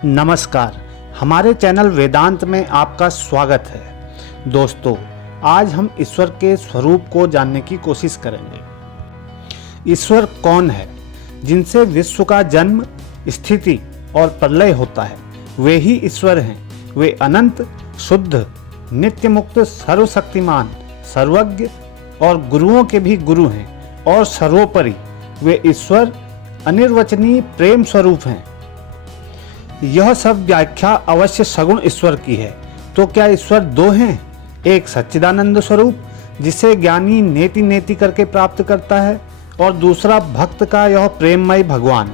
नमस्कार, हमारे चैनल वेदांत में आपका स्वागत है। दोस्तों, आज हम ईश्वर के स्वरूप को जानने की कोशिश करेंगे। ईश्वर कौन है? जिनसे विश्व का जन्म, स्थिति और प्रलय होता है, वे ही ईश्वर हैं। वे अनंत, शुद्ध, नित्य मुक्त, सर्वशक्तिमान, सर्वज्ञ और गुरुओं के भी गुरु हैं। और सर्वोपरि वे ईश्वर अनिर्वचनीय प्रेम स्वरूप हैं। यह सब व्याख्या अवश्य सगुण ईश्वर की है। तो क्या ईश्वर दो हैं? एक सच्चिदानंद स्वरूप जिसे ज्ञानी नेति नेति करके प्राप्त करता है, और दूसरा भक्त का यह प्रेममय भगवान।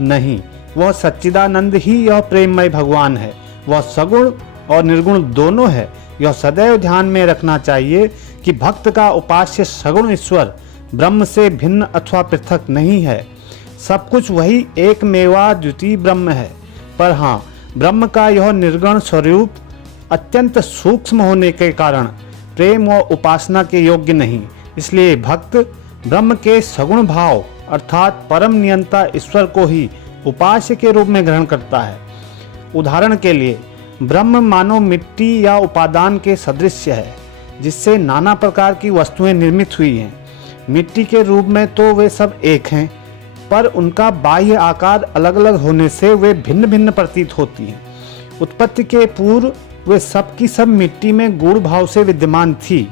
नहीं, वह सच्चिदानंद ही यह प्रेममय भगवान है। वह सगुण और निर्गुण दोनों है। यह सदैव ध्यान में रखना चाहिए कि भक्त का उपास्य सगुण ईश्वर ब्रह्म से भिन्न अथवा पृथक नहीं है। सब कुछ वही एक मेवा द्वितीय ब्रह्म है। पर हाँ, ब्रह्म का यह निर्गुण स्वरूप अत्यंत सूक्ष्म होने के कारण प्रेम व उपासना के योग्य नहीं। इसलिए भक्त ब्रह्म के सगुण भाव अर्थात परम नियंता ईश्वर को ही उपास्य के रूप में ग्रहण करता है। उदाहरण के लिए, ब्रह्म मानो मिट्टी या उपादान के सदृश्य है, जिससे नाना प्रकार की वस्तुएं निर्मित हुई हैं। मिट्टी के रूप में तो वे सब एक हैं, पर उनका बाह्य आकार अलग अलग होने से वे भिन्न भिन्न प्रतीत होती हैं। उत्पत्ति के पूर्व वे सब की सब मिट्टी में गूढ़ भाव से विद्यमान थी।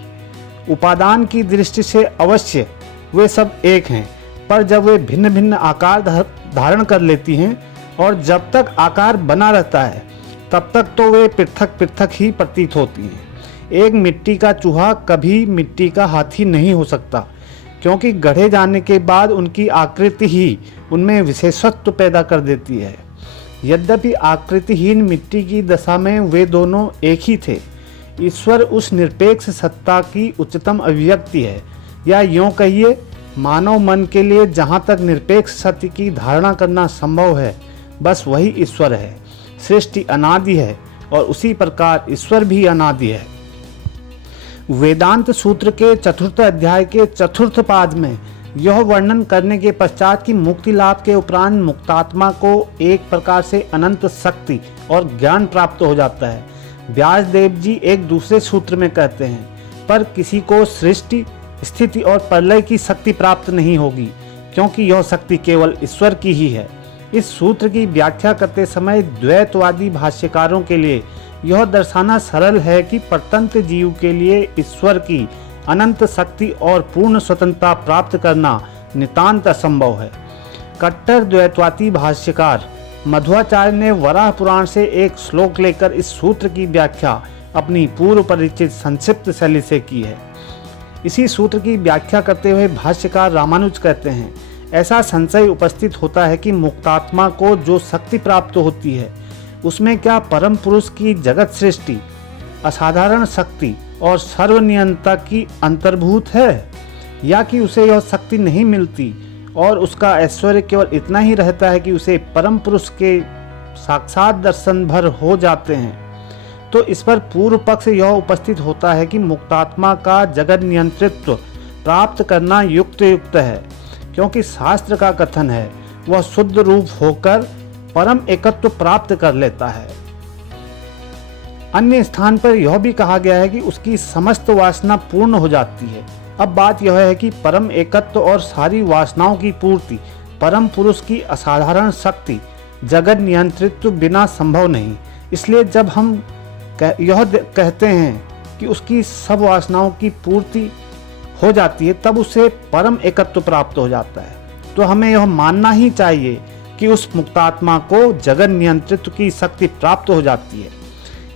उपादान की दृष्टि से अवश्य वे सब एक हैं, पर जब वे भिन्न भिन्न आकार धारण कर लेती हैं और जब तक आकार बना रहता है, तब तक तो वे पृथक पृथक ही प्रतीत होती हैं। एक मिट्टी का चूहा कभी मिट्टी का हाथी नहीं हो सकता, क्योंकि गढ़े जाने के बाद उनकी आकृति ही उनमें विशेषत्व पैदा कर देती है। यद्यपि आकृतिहीन मिट्टी की दशा में वे दोनों एक ही थे। ईश्वर उस निरपेक्ष सत्ता की उच्चतम अभिव्यक्ति है, या यूँ कहिए, मानव मन के लिए जहाँ तक निरपेक्ष सत्य की धारणा करना संभव है, बस वही ईश्वर है। सृष्टि अनादि है और उसी प्रकार ईश्वर भी अनादि है। वेदांत सूत्र के चतुर्थ अध्याय के चतुर्थ पाद में यह वर्णन करने के पश्चात कि मुक्ति लाभ के उपरांत मुक्तात्मा को एक प्रकार से अनंत शक्ति और ज्ञान प्राप्त हो जाता है, व्यासदेव जी एक दूसरे सूत्र में कहते हैं, पर किसी को सृष्टि, स्थिति और प्रलय की शक्ति प्राप्त नहीं होगी, क्योंकि यह शक्ति केवल ईश्वर की ही है। इस सूत्र की व्याख्या करते समय द्वैतवादी भाष्यकारों के लिए यह दर्शाना सरल है कि प्रत्यंत जीव के लिए ईश्वर की अनंत शक्ति और पूर्ण स्वतंत्रता प्राप्त करना नितांत असंभव है। कट्टर द्वैतवादी भाष्यकार मध्वाचार्य ने वराह पुराण से एक श्लोक लेकर इस सूत्र की व्याख्या अपनी पूर्व परिचित संक्षिप्त शैली से की है। इसी सूत्र की व्याख्या करते हुए भाष्यकार रामानुज कहते हैं, ऐसा संशय उपस्थित होता है कि मुक्तात्मा को जो शक्ति प्राप्त होती है, उसमें क्या परम पुरुष की जगत सृष्टि, असाधारण शक्ति और सर्वनियंता की अंतर्भूत है, या कि उसे यह शक्ति नहीं मिलती और उसका ऐश्वर्य केवल इतना ही रहता है कि उसे परम पुरुष के साक्षात दर्शन भर हो जाते हैं। तो इस पर पूर्व पक्ष यह उपस्थित होता है कि मुक्तात्मा का जगत नियंत्रित्व प्राप्त करना युक्त है, क्योंकि शास्त्र का कथन है वह शुद्ध रूप होकर परम एकत्व प्राप्त कर लेता है। अन्य स्थान पर यह भी कहा गया है कि उसकी समस्त वासना पूर्ण हो जाती है। अब बात यह है कि परम एकत्व और सारी वासनाओं की पूर्ति परम पुरुष की असाधारण शक्ति, जगत नियंत्रित्व बिना संभव नहीं। इसलिए जब हम यह कहते हैं कि उसकी सब वासनाओं की पूर्ति हो जाती है, तब उसे परम एकत्व प्राप्त हो जाता है। तो हमें यह मानना ही चाहिए कि उस मुक्तात्मा को जगत नियंत्रित्व की शक्ति प्राप्त हो जाती है।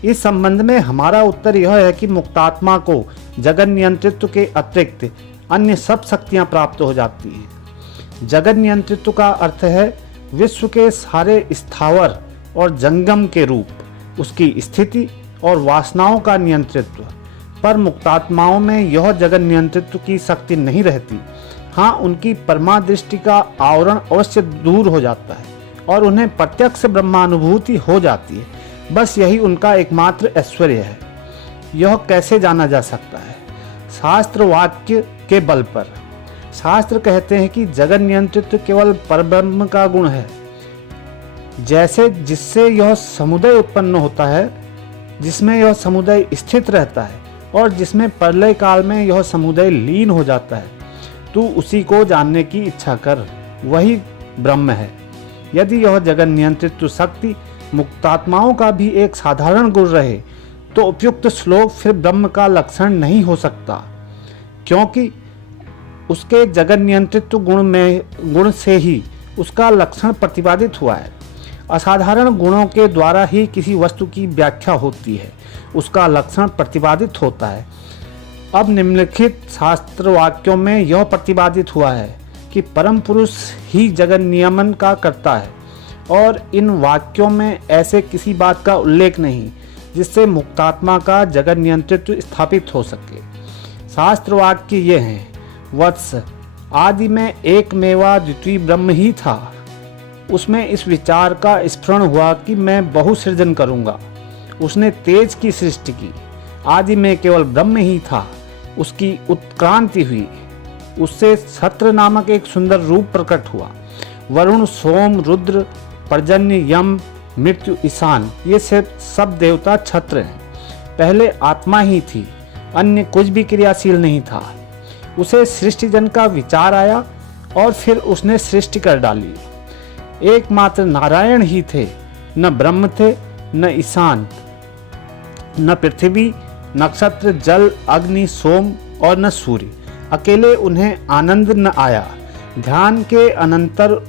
इस संबंध में हमारा उत्तर यह है कि मुक्तात्मा को जगत नियंत्रित्व के अतिरिक्त अन्य सब शक्तियां प्राप्त हो जाती हैं। जगत नियंत्रित्व का अर्थ है विश्व के सारे स्थावर और जंगम के रूप, उसकी स्थिति और वासनाओं का नियंत्रित्व। पर मुक्तात्माओं में यह जगत नियंत्रित्व की शक्ति नहीं रहती। हाँ, उनकी परमादृष्टि का आवरण अवश्य दूर हो जाता है और उन्हें प्रत्यक्ष ब्रह्मानुभूति हो जाती है। बस यही उनका एकमात्र ऐश्वर्य है। यह कैसे जाना जा सकता है? शास्त्र वाक्य के बल पर। शास्त्र कहते हैं कि जगत नियंत्रित्व केवल परब्रह्म का गुण है। जैसे जिससे यह समुदाय उत्पन्न होता है, जिसमें यह समुदाय स्थित रहता है और जिसमें प्रलय काल में यह समुदाय लीन हो जाता है, तू उसी को जानने की इच्छा कर, वही ब्रह्म है। यदि यह जगत नियंत्रित शक्ति मुक्तात्माओं का भी एक साधारण गुण रहे तो उपयुक्त श्लोक फिर ब्रह्म का लक्षण नहीं हो सकता, क्योंकि उसके जगत नियंत्रित्व गुण से ही उसका लक्षण प्रतिपादित हुआ है। असाधारण गुणों के द्वारा ही किसी वस्तु की व्याख्या होती है, उसका लक्षण प्रतिपादित होता है। अब निम्नलिखित शास्त्र वाक्यों में यह प्रतिपादित हुआ है कि परम पुरुष ही जगत नियमन का करता है, और इन वाक्यों में ऐसे किसी बात का उल्लेख नहीं जिससे मुक्तात्मा का जगत नियंत्रित्व स्थापित हो सके। शास्त्र वाक्य ये हैं, वत्स, आदि में एक मेवा द्वितीय ब्रह्म ही था। उसमें इस विचार का स्फुरण हुआ कि मैं बहुसृजन करूंगा। उसने तेज की सृष्टि की। आदि में केवल ब्रह्म ही था, उसकी उत्क्रांति हुई। उससे छत्र नामक एक सुंदर रूप प्रकट हुआ। वरुण, सोम, रुद्र, पर्जन्य, यम, मृत्यु, ईशान, ये सब देवता छत्र हैं। पहले आत्मा ही थी, अन्य कुछ भी क्रियाशील नहीं था। उसे सृष्टिजन का विचार आया और फिर उसने सृष्टि कर डाली। एकमात्र नारायण ही थे, न ब्रह्म थे, न ईशान, न पृथ्वी, नक्षत्र, जल, अग्नि, सोम और न सूर्य। अकेले उन्हें आनंद न आया। ध्यान के अनंतर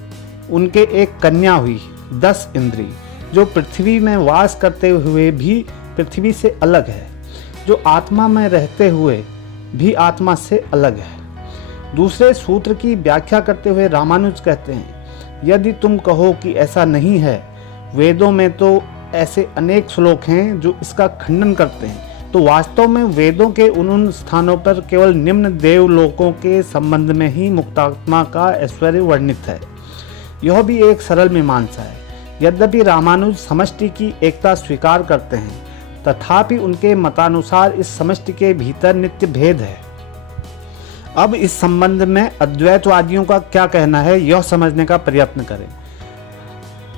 उनके एक कन्या हुई, 10 इंद्री, जो पृथ्वी में वास करते हुए भी पृथ्वी से अलग है, जो आत्मा में रहते हुए भी आत्मा से अलग है। दूसरे सूत्र की व्याख्या करते हुए रामानुज कहते हैं, यदि तुम कहो कि ऐसा नहीं है, वेदों में तो ऐसे अनेक श्लोक हैं जो इसका खंडन करते हैं, तो वास्तव में वेदों के उन स्थानों पर केवल निम्न देवलोकों के संबंध में ही मुक्तात्मा का ऐश्वर्य वर्णित है। यह भी एक सरल मीमांसा है। यद्यपि रामानुज समष्टि की एकता स्वीकार करते हैं, तथापि उनके मतानुसार इस समष्टि के भीतर नित्य भेद है। अब इस संबंध में अद्वैतवादियों का क्या कहना है, यह समझने का प्रयत्न करें।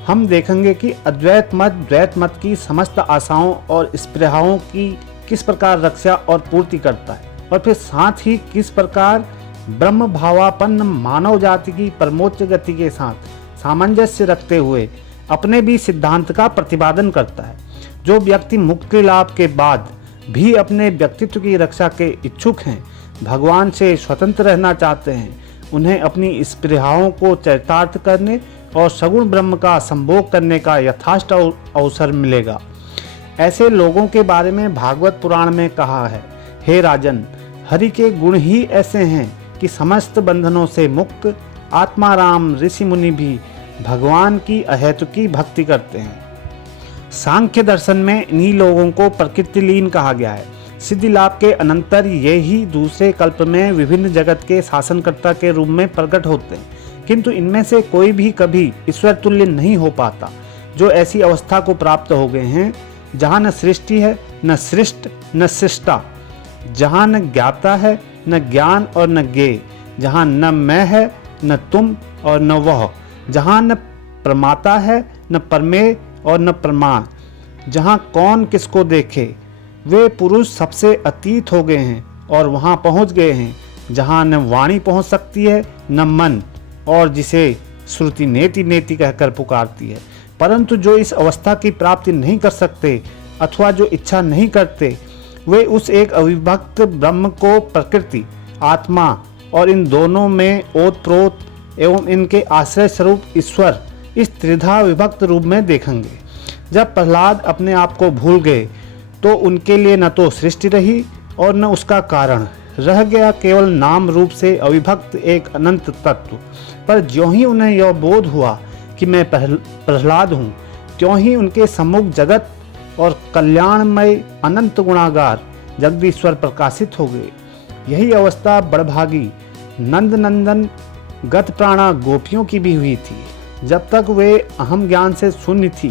हम देखेंगे कि अद्वैत मत द्वैत मत की समस्त आशाओं और स्पृहाओं की किस प्रकार रक्षा और पूर्ति करता है, और फिर साथ ही किस प्रकार ब्रह्म भावापन्न मानव जाति की परमोच्च गति के साथ सामंजस्य रखते हुए अपने भी सिद्धांत का प्रतिपादन करता है। जो व्यक्ति मुक्ति लाभ के बाद भी अपने व्यक्तित्व की रक्षा के इच्छुक हैं, भगवान से स्वतंत्र रहना चाहते हैं, उन्हें अपनी स्पृहाओं को चरितार्थ करने और सगुण ब्रह्म का संभोग करने का यथार्थ अवसर मिलेगा। ऐसे लोगों के बारे में भागवत पुराण में कहा है, हे राजन, हरि के गुण ही ऐसे हैं कि समस्त बंधनों से मुक्त आत्माराम ऋषि मुनि भी भगवान की अहेतुकी भक्ति करते हैं। सांख्य दर्शन में इन्हीं लोगों को प्रकृति लीन कहा गया है। सिद्धि लाभ के अनंतर ये ही दूसरे कल्प में विभिन्न जगत के शासनकर्ता के रूप में प्रकट होते हैं, किंतु इनमें से कोई भी कभी ईश्वर तुल्य नहीं हो पाता। जो ऐसी अवस्था को प्राप्त हो गए हैं जहाँ न सृष्टि है, न सृष्ट, न सृष्टा, जहाँ न ज्ञाता है, न ज्ञान और न ज्ञेय, जहाँ न मैं है, न तुम और न वह, जहाँ न प्रमाता है, न प्रमेय और न प्रमाण, जहाँ कौन किसको देखे, वे पुरुष सबसे अतीत हो गए हैं और वहाँ पहुँच गए हैं जहाँ न वाणी पहुँच सकती है, न मन, और जिसे श्रुति नेति नेति कहकर पुकारती है। परंतु जो इस अवस्था की प्राप्ति नहीं कर सकते अथवा जो इच्छा नहीं करते, वे उस एक अविभक्त ब्रह्म को प्रकृति, आत्मा और इन दोनों में ओतप्रोत एवं इनके आश्रय स्वरूप ईश्वर इस त्रिधा विभक्त रूप में देखेंगे। जब प्रहलाद अपने आप को भूल गए तो उनके लिए न तो सृष्टि रही और न उसका कारण, रह गया केवल नाम रूप से अविभक्त एक अनंत तत्व। पर ज्यों ही उन्हें यह बोध हुआ कि मैं प्रहलाद हूँ, त्यों ही उनके सम्मुख जगत और कल्याणमय अनंत गुणागार जगदीश्वर प्रकाशित हो गए। यही अवस्था बड़भागी नंद नंदन गत प्राणा गोपियों की भी हुई थी। जब तक वे अहम ज्ञान से शून्य थी,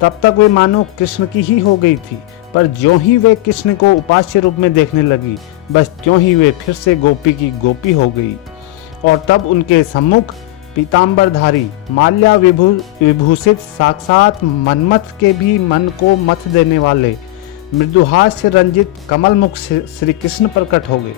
तब तक वे मानो कृष्ण की ही हो गई थी, पर ज्यों ही वे कृष्ण को उपास्य रूप में देखने लगी, बस त्यों ही वे फिर से गोपी की गोपी हो गई। और तब उनके सम्मुख पीताम्बरधारी माल्या विभूषित साक्षात मन्मथ के भी मन को मथ देने वाले मृदुहास्य रंजित कमल मुख श्री कृष्ण प्रकट हो गए।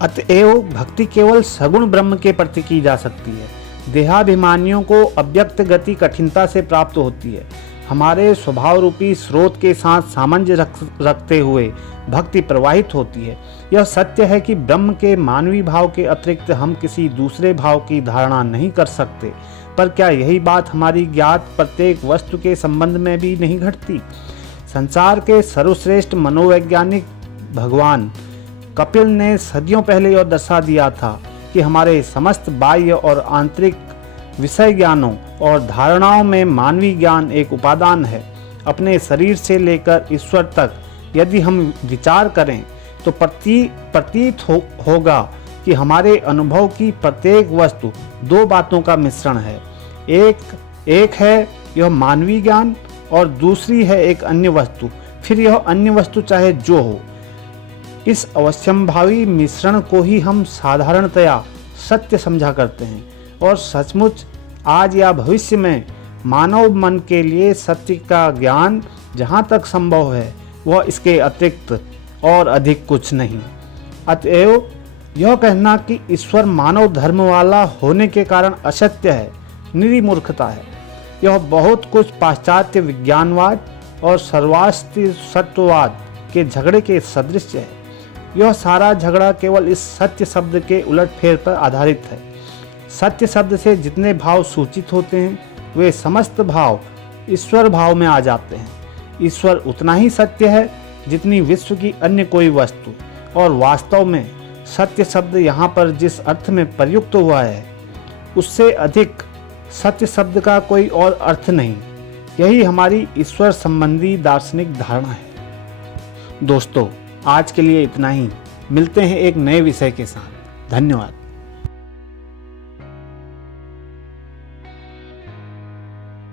अतएव भक्ति केवल सगुण ब्रह्म के प्रति की जा सकती है। देहाभिमानियों को अव्यक्त गति कठिनता से प्राप्त होती है। हमारे स्वभाव रूपी स्रोत के साथ सामंजस्य रखते हुए भक्ति प्रवाहित होती है। यह सत्य है कि ब्रह्म के मानवीय भाव के अतिरिक्त हम किसी दूसरे भाव की धारणा नहीं कर सकते, पर क्या यही बात हमारी ज्ञात प्रत्येक वस्तु के संबंध में भी नहीं घटती? संसार के सर्वश्रेष्ठ मनोवैज्ञानिक भगवान कपिल ने सदियों पहले यह दर्शा दिया था कि हमारे समस्त बाह्य और आंतरिक विषय ज्ञानों और धारणाओं में मानवीय ज्ञान एक उपादान है। अपने शरीर से लेकर ईश्वर तक यदि हम विचार करें तो प्रतीत होगा कि हमारे अनुभव की प्रत्येक वस्तु दो बातों का मिश्रण है। एक है यह मानवीय ज्ञान और दूसरी है एक अन्य वस्तु, फिर यह अन्य वस्तु चाहे जो हो। इस अवश्यंभावी मिश्रण को ही हम साधारणतया सत्य समझा करते हैं, और सचमुच आज या भविष्य में मानव मन के लिए सत्य का ज्ञान जहाँ तक संभव है वह इसके अतिरिक्त और अधिक कुछ नहीं। अतएव यह कहना कि ईश्वर मानव धर्म वाला होने के कारण असत्य है, निरी मूर्खता है। यह बहुत कुछ पाश्चात्य विज्ञानवाद और सर्वास्ति सत्यवाद के झगड़े के सदृश है। यह सारा झगड़ा केवल इस सत्य शब्द के उलटफेर पर आधारित है। सत्य शब्द से जितने भाव सूचित होते हैं वे समस्त भाव ईश्वर भाव में आ जाते हैं। ईश्वर उतना ही सत्य है जितनी विश्व की अन्य कोई वस्तु, और वास्तव में सत्य शब्द यहाँ पर जिस अर्थ में प्रयुक्त हुआ है उससे अधिक सत्य शब्द का कोई और अर्थ नहीं। यही हमारी ईश्वर संबंधी दार्शनिक धारणा है। दोस्तों, आज के लिए इतना ही। मिलते हैं एक नए विषय के साथ। धन्यवाद।